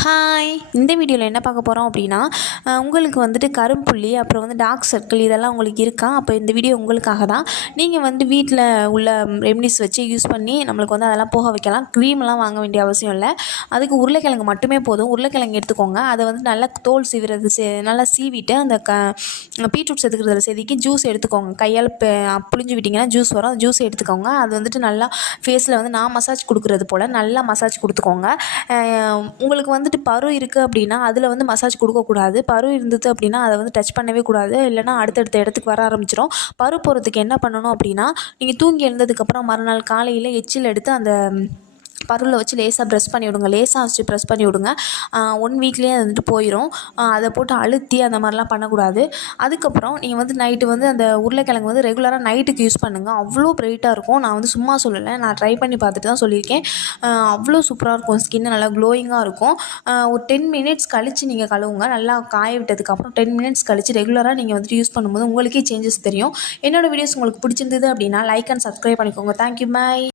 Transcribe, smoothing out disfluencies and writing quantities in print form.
Hi, இந்த வீடியோவில் என்ன பார்க்க போகிறோம் அப்படின்னா, உங்களுக்கு வந்துட்டு கரும்புள்ளி, அப்புறம் வந்து டார்க் சர்க்கிள் இதெல்லாம் உங்களுக்கு இருக்கா? அப்போ இந்த வீடியோ உங்களுக்காக தான். நீங்கள் வந்து வீட்டில் உள்ள ரெமெடிஸ் வச்சு யூஸ் பண்ணி நம்மளுக்கு வந்து அதெல்லாம் போக வைக்கலாம். க்ரீம்லாம் வாங்க வேண்டிய அவசியம் இல்லை. அதுக்கு உருளைக்கிழங்கு மட்டுமே போதும். உருளைக்கிழங்கு எடுத்துக்கோங்க. அதை வந்து நல்லா தோல் சீவுறது நல்லா சீவிட்டு அந்த பீட்ரூட் செதுக்கிறதுல செதுக்கி ஜூஸ் எடுத்துக்கோங்க. கையால் புழிஞ்சு விட்டிங்கன்னா ஜூஸ் வரும். அந்த ஜூஸ் எடுத்துக்கோங்க. அது வந்துட்டு நல்லா ஃபேஸில் வந்து நான் மசாஜ் கொடுக்குறது போல் நல்லா மசாஜ் கொடுத்துக்கோங்க. உங்களுக்கு வந்துட்டு பரு இருக்குது அப்படின்னா அதில் வந்து மசாஜ் கொடுக்கக்கூடாது. பரு இருந்தது அப்படின்னா அதை வந்து டச் பண்ணவே கூடாது. இல்லைனா அடுத்தடுத்த இடத்துக்கு வர ஆரம்பிச்சிடும். பரு போகிறதுக்கு என்ன பண்ணணும் அப்படின்னா, நீங்கள் தூங்கி எழுந்ததுக்கப்புறம் மறுநாள் காலையில் எச்சில் எடுத்து அந்த பருவில் வச்சு லேசாக ப்ரெஸ் பண்ணி விடுங்க. லேசாக வச்சு ப்ரெஸ் பண்ணி விடுங்க. 1 வீக்லேயே அது வந்துட்டு போயிடும். அதை போட்டு அழுத்தி அந்த மாதிரிலாம் பண்ணக்கூடாது. அதுக்கப்புறம் நீங்கள் வந்து நைட்டு வந்து அந்த உருளைக்கிழங்கு வந்து ரெகுலராக நைட்டுக்கு யூஸ் பண்ணுங்கள். அவ்வளோ பிரைட்டாக இருக்கும். நான் வந்து சும்மா சொல்லலை, நான் ட்ரை பண்ணி பார்த்துட்டு தான் சொல்லியிருக்கேன். அவ்வளோ சூப்பராக இருக்கும். ஸ்கின்னு நல்லா க்ளோயிங்காக இருக்கும். ஒரு 10 மினிட்ஸ் கழித்து நீங்கள் கழுவுங்க. நல்லா காய விட்டதுக்கப்புறம் 10 மினிட்ஸ் கழித்து ரெகுலராக நீங்கள் வந்துட்டு யூஸ் பண்ணும்போது உங்களுக்கே சேஞ்சஸ் தெரியும். என்னோடய வீடியோஸ் உங்களுக்கு பிடிச்சிருந்தது அப்படின்னா லைக் அண்ட் சப்ஸ்கிரைப் பண்ணிக்கோங்க. Thank you, by.